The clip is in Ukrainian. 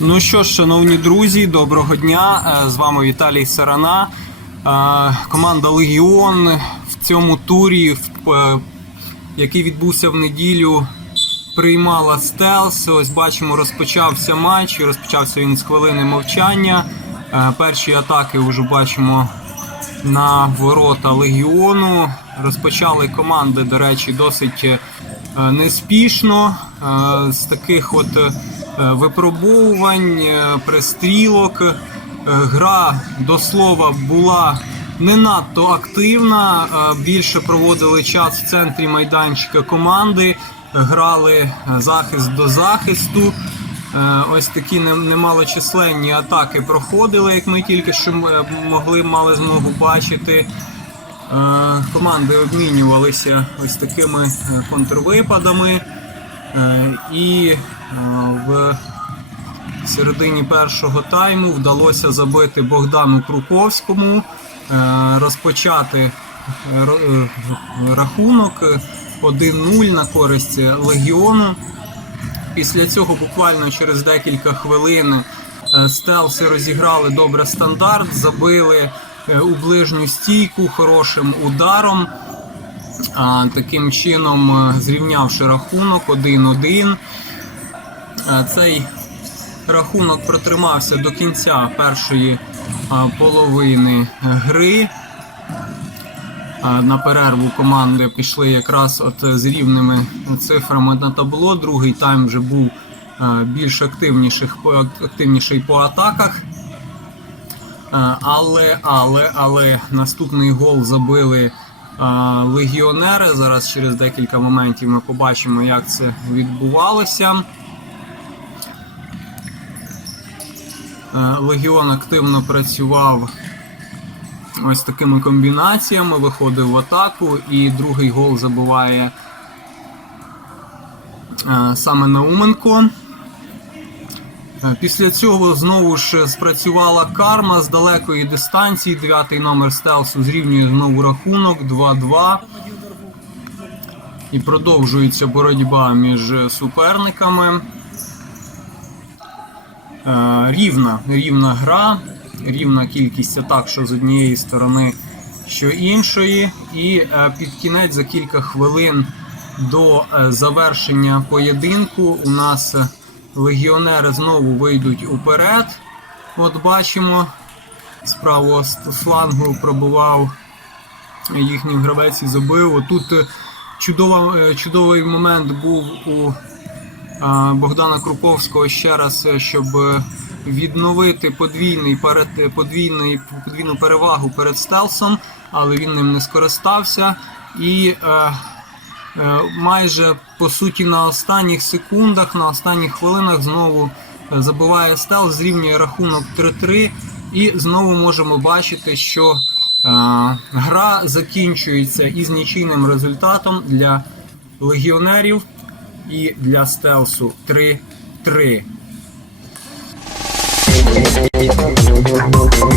Ну що ж, шановні друзі, доброго дня. Е, З вами Віталій Сарана. Е, Команда Легіон в цьому турі, е, який відбувся в неділю, приймала Стелс. Ось бачимо, розпочався матч. Розпочався він з хвилини мовчання. Перші атаки вже бачимо на ворота Легіону. Розпочали команди, до речі, досить е, неспішно. Е, З таких от е, випробовувань, е, пристрілок. Гра до слова була не надто активна. Більше проводили час в центрі майданчика команди, грали захист до захисту. Е, Ось такі не- немалочисленні атаки проходили, як ми тільки що могли мали змогу бачити. Е, Команди обмінювалися ось такими е, контрвипадами. І в середині першого тайму вдалося забити Богдану Круковському, розпочати ро- рахунок е, 1-0 на користь Легіону. Після цього буквально через декілька хвилин е, стелси розіграли добре стандарт, забили е, у ближню стійку хорошим ударом. Таким чином, е, зрівнявши рахунок 1-1. Е, Цей рахунок протримався до кінця першої половини гри. На перерву команди пішли якраз от з рівними цифрами на табло. Другий тайм вже був більш активніших, активніший по атаках. Але, але, але наступний гол забили легіонери. Зараз через декілька моментів ми побачимо, як це відбувалося. Е, Легіон активно працював ось такими комбінаціями, виходив в атаку, і другий гол забиває е, саме Науменко. Е, Після цього знову ж спрацювала карма з далекої дистанції. Дев'ятий номер стелсу зрівнює знову рахунок 2-2. І продовжується боротьба між суперниками. Е, рівна, рівна гра, рівна кількість атак, що з однієї сторони, що іншої. І е, під кінець за кілька хвилин до е, завершення поєдинку у нас легіонери знову вийдуть уперед. От бачимо, з правого флангу пробував їхній гравець і забив. Отут е, чудова, чудовий момент був у Богдана Круповського ще раз, щоб відновити подвійний перед подвійний, подвійну перевагу перед стелсом, але він ним не скористався. І е, е, майже по суті на останніх секундах, на останніх хвилинах знову е, забиває стелс, зрівнює рахунок 3-3. І знову можемо бачити, що е, гра закінчується із нічийним результатом для легіонерів і для стелсу 3-3. Thank you.